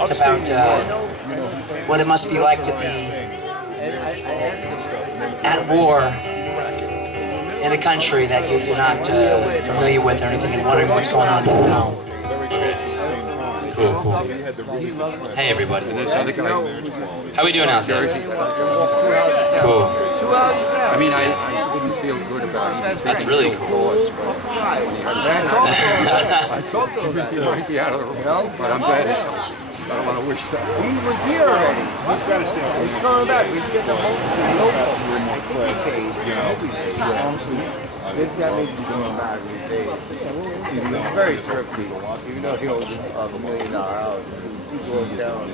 It's about what it must be like to be at war in a country that you're not familiar with or anything, and wondering what's going on back home. Cool, cool. Hey everybody. How we doing out there? Cool. I mean, I didn't feel good about it. That's really cool. I told him that. It might be out of the room, but I'm glad it's cool. I don't want to wish that. He was here already. He's got to stay. He's coming back. He's getting the whole this guy may be doing bad these days. He's very thrifty. Even though he owns $1 million house, he goes down.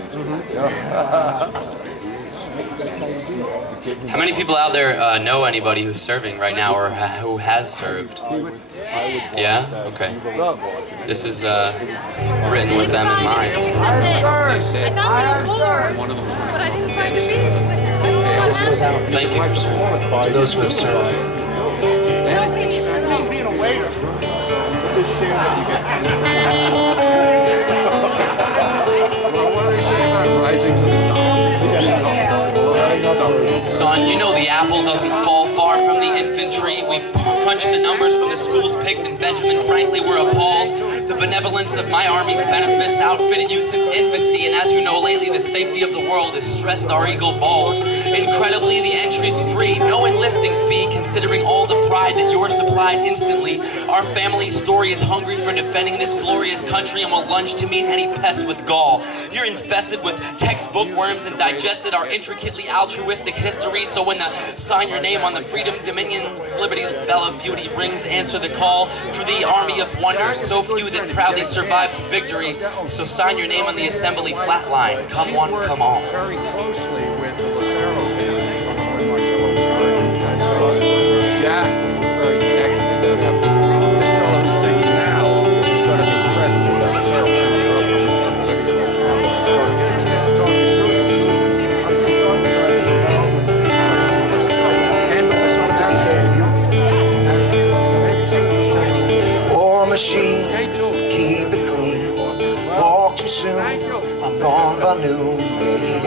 How many people out there know anybody who's serving right now or who has served? Yeah? Okay. This is written with them in mind. I found the award, but I didn't find your feet. This goes out Thank you for serving. to those who have served. Being a waiter. It's a shame that you get. What do they say about rising to the top? Son, you know the apple doesn't fall far from the infantry. We've crunched the numbers from the schools picked, and Benjamin, frankly, we're appalled. The benevolence of my army's benefits outfitted you since infancy, and as you know lately, the safety of the world has stressed our eagle bald. Incredibly, the entry's free, no enlisting fee, considering all the pride that you're supplied instantly. Our family story is hungry for defending this glorious country and will lunge to meet any pest with gall. You're infested with textbook worms and digested our intricately altruistic history, so when the sign your name on the freedom, dominion's liberty, bell of beauty rings, answer the call for the army of wonders, so few that proudly survived to victory. So sign your name on the assembly flatline. Come one, come all. Very closely with the Lucero family when Marcelo was murdered. Jack was very connected to them. This fellow who's singing now is going to be present with the Lucero family. Machine, keep it clean. Walk too soon, I'm gone by noon.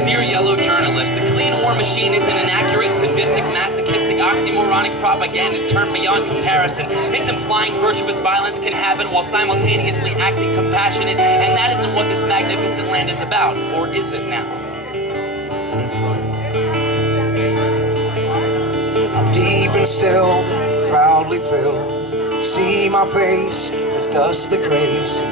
Dear yellow journalist, a clean war machine is an inaccurate, sadistic, masochistic, oxymoronic propagandist term beyond comparison. It's implying virtuous violence can happen while simultaneously acting compassionate, and that isn't what this magnificent land is about. Or is it now? I'm deep and still, proudly filled. See my face, the dust, the grace.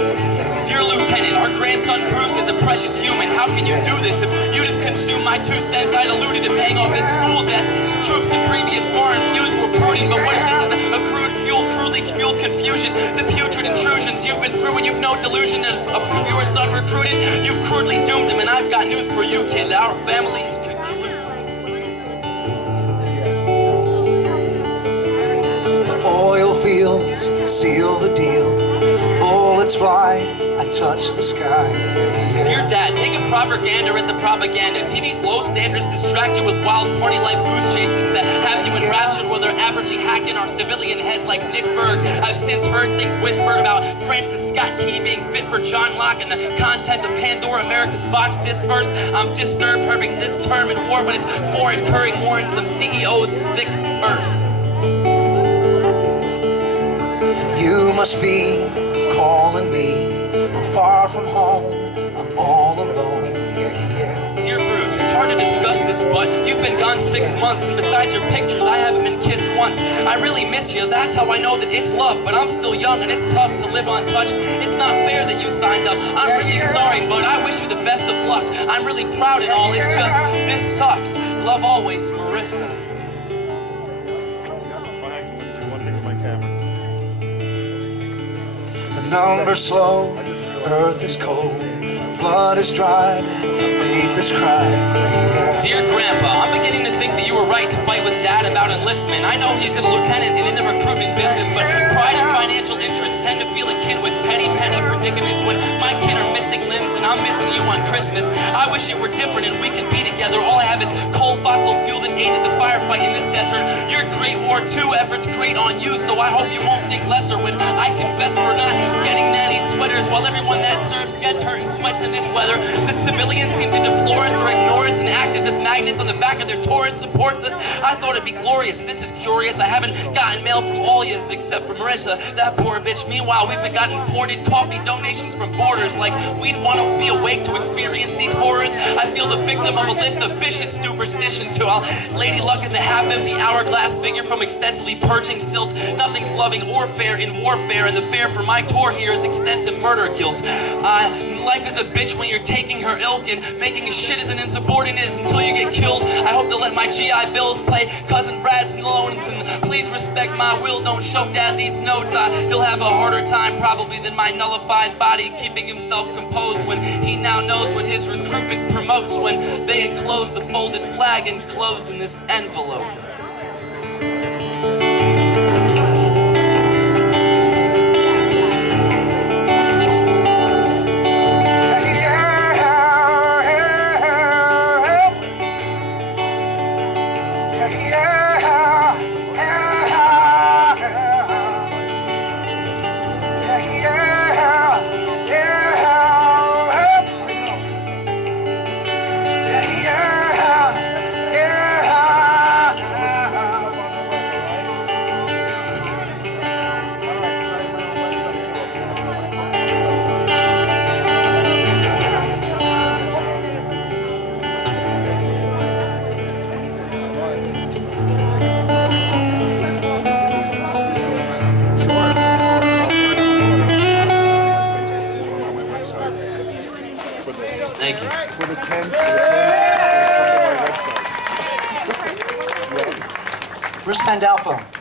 Dear Lieutenant, our grandson Bruce is a precious human. How can you do this? If you'd have consumed my 2 cents, I'd alluded to paying off his school debts. Troops in previous foreign feuds were brooding, but what if this is a crude fuel, crudely fueled confusion? The putrid intrusions you've been through, and you've no delusion to approve your son recruited. You've crudely doomed him, and I've got news for you, kid. Our families could. Oil fields seal the deal. Bullets fly, I touch the sky. Dear Dad, take a propaganda at the propaganda. TV's low standards distract you with wild, porny life goose chases to have you enraptured while they're avidly hacking our civilian heads like Nick Berg. I've since heard things whispered about Francis Scott Key being fit for John Locke and the content of Pandora America's box dispersed. I'm disturbed hearing this term in war when it's for incurring more in some CEO's thick purse. You must be calling me. I'm far from home, I'm all alone. Dear Bruce, it's hard to discuss this, but you've been gone 6 months, and besides your pictures, I haven't been kissed once. I really miss you, that's how I know that it's love, but I'm still young and it's tough to live untouched. It's not fair that you signed up. I'm really sorry, but I wish you the best of luck. I'm really proud and all, it's just, this sucks. Love always, Marissa. Numbers slow, earth is cold, blood is dried, faith is cried. Dear Grandpa, I'm beginning to think that you were right to fight with Dad about enlistment. I know he's a lieutenant and in the recruitment business, but pride and financial interests tend to feel akin with penny predicaments when my kin are missing limbs and I'm missing you on Christmas. I wish it were different and we could be together. All I have is coal fossil fuel that aided the firefight in this desert. Your Great War II efforts grate on you, so I hope you won't think lesser when I confess for not getting nanny sweaters while everyone that serves gets hurt and sweats in this weather. The civilians seem to deplore us or ignore us and act as if magnets on the back of their Taurus supports us. I thought it'd be glorious. This is curious. I haven't gotten mail from all yous except for Marissa, that poor bitch. Meanwhile, we've got imported coffee donations from borders like we'd want to be awake to experience these horrors. I feel the victim of a list of vicious superstitions while Lady Luck is a half-empty hourglass figure from extensively purging silt. Nothing's loving or fair in warfare, and the fare for my tour here is extensive murder guilt. Life is a bitch when you're taking her ilk and making a shit as an insubordinate until you get killed. I hope they'll let my GI Bills play Cousin Brad's loans, and please respect my will. Don't show Dad these notes. He'll have a harder time probably than my nullified body keeping himself composed when he now knows what his recruitment promotes when they enclose the folded flag enclosed in this envelope. Thank you. For the 10, Where's Pandolfo?